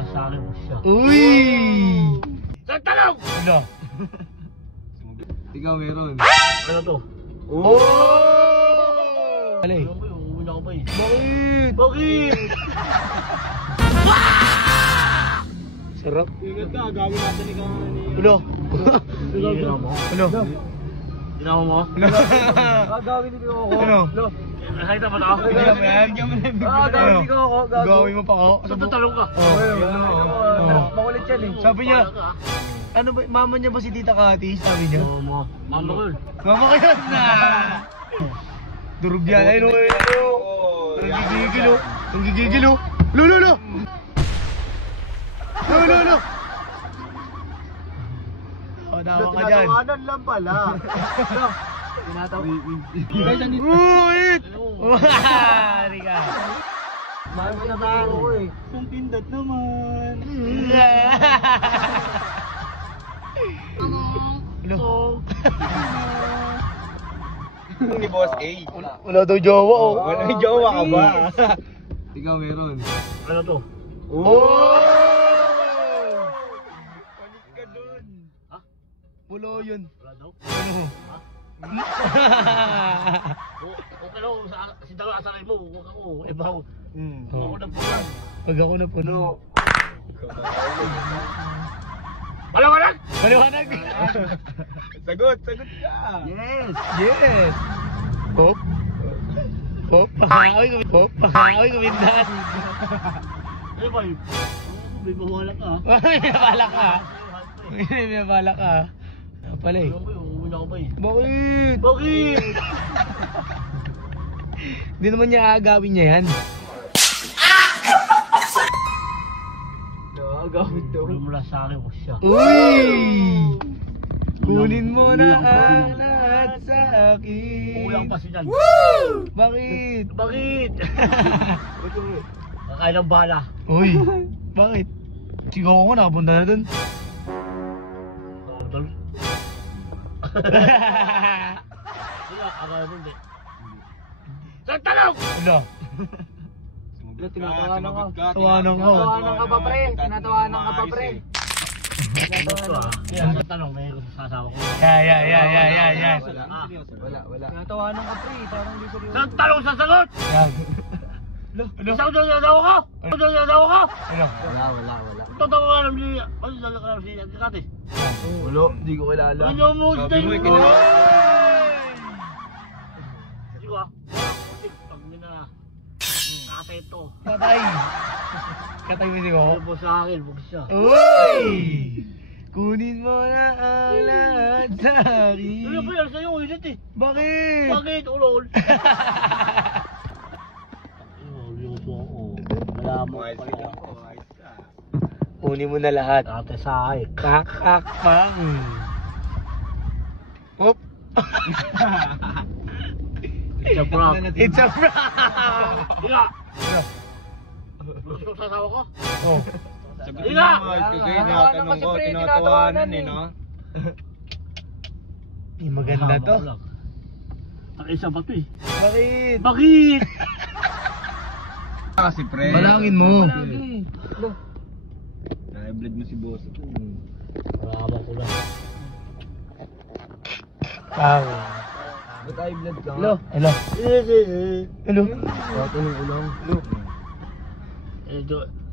Wala sa akin siya. Uy! Saan tanong? Ano? Ikaw meron. Ano to? Oh! Alay. Ano ba yun? Uuwi na ako ba eh? Bakit? Bakit? Sarap. Ingat ka, gawin natin ikaw ni... Ulo. Ginawa mo? Ulo. Ginawa mo? Gagawin nito ako. Ano? Nakita mo to? Bigyan mo yan. Gagawin nito ako. Gagawin mo pa ako. Saan tatalong ka? Makulit yan eh. Sabi niya, ano ba, mama niya ba si Tita Kati? Sabi niya. Oo mo. Mama ko yun. Mama ko yun na! Durog yan. Ayun o. Nanggigigil o. Nanggigigil o. Lo, lo, lo! Lo, lo, lo! O, tawa ka dyan. Tinatawanan lang pala. Guys, andito. Wait! Hari ka. Mahal mo na ba ako eh. Ang pindot naman. Ano? Ni Boss A. Wala daw jowa o. Walang jowa ka ba? Ikaw meron. Ano to? Oh! Panik ka dun. Ha? Pulo yun. Wala daw? Ano? Okay lang. Si Dalo asalay mo. Huwag ako. Iba ako. Oo. Ako ng pulan. Pag ako na puno. Palawanag! Maliwanag! Sagot ka. Yes! Yes! Pop? Pop? Pahaoy kumindan! Ano ba yun? May bawalan ka ha? May nabala ka! May nabala ka! Pala eh. Ano ba yun? Uuwi na ako ba eh? Bakit? Bakit? Hindi naman niya aagawin niya yan. Gawin daw. Wala mula sa akin ko siya. Uy! Kunin mo na ang lahat sa akin. Ulang pa siya dyan. Bakit? Bakit? Kakain ng bala. Uy! Bakit? Sigaw ko nakapunta na dun. Dalo. Wala, akala mo hindi. Saan tanong? Ano? Tinatawanan ka. Tawanan ka. Tinatawanan ka pa pre. Tinatawanan ka pa pre. Yan, saan tanong? May sasawa ko. Yeah. Wala. Tinatawanan ka pre. Parang di seryoso. Saan tanong sa sagot? Yan. Isang doon sa asawa ko? Isang doon sa asawa ko? Ano? Wala. Totoo ka alam niya. Ano sa alam siya? Kati. Wala, hindi ko kilala. Ano mo stay mo? Sige ko ah. Pag nyo na. Kate ito. Katay. Katay mo sigaw ko. Ano po sa akin? Huwag siya. Uy! Kunin mo na ang lahat sa akin. Ano ba yan sa'yo? Ulit eh. Bakit? Bakit? Ulol. Wala mo pala. Kunin mo na lahat. Ate sahay. Kakakpang. Hop. It's a prank. It's a prank. Higa! Gusto sa asawa ko? Oh. Higa! Tinatanong ko, tinatawanan eh, no? Maganda to. Ang isa ba ito eh? Bakit? Bakit? Kasi pre. Balangin mo. Na-blood mo si boss. Marama ko lang. Pang. Ba't ay blood ka? Hello. Hello. Hello. Tulong ulang. Eh,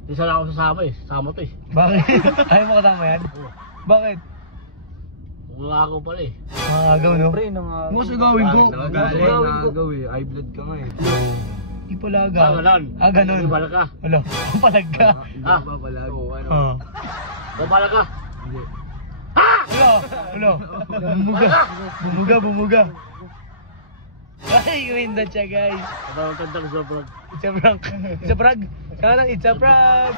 di sana ako sasama eh. Sama to eh. Bakit? Ayaw mo kasama yan? Bakit? Wala ako pala eh. Makagaw no? Pre, nang... Mo sa gawin ko. Nagagaw eh. Ay blood ka nga eh. Di pala Ah, agaw. ganon. Ah, ganon. Ibala ka. Hello. Palag ka. Ah. Hindi pa pala. Oo, ano? Oh. Babala ka. Hindi. Hello. Hello. Bumuga. Ay, gawin na siya guys. Parang tanda ko sa vlog. It's a prank. It's a prank. Sana it's a prank.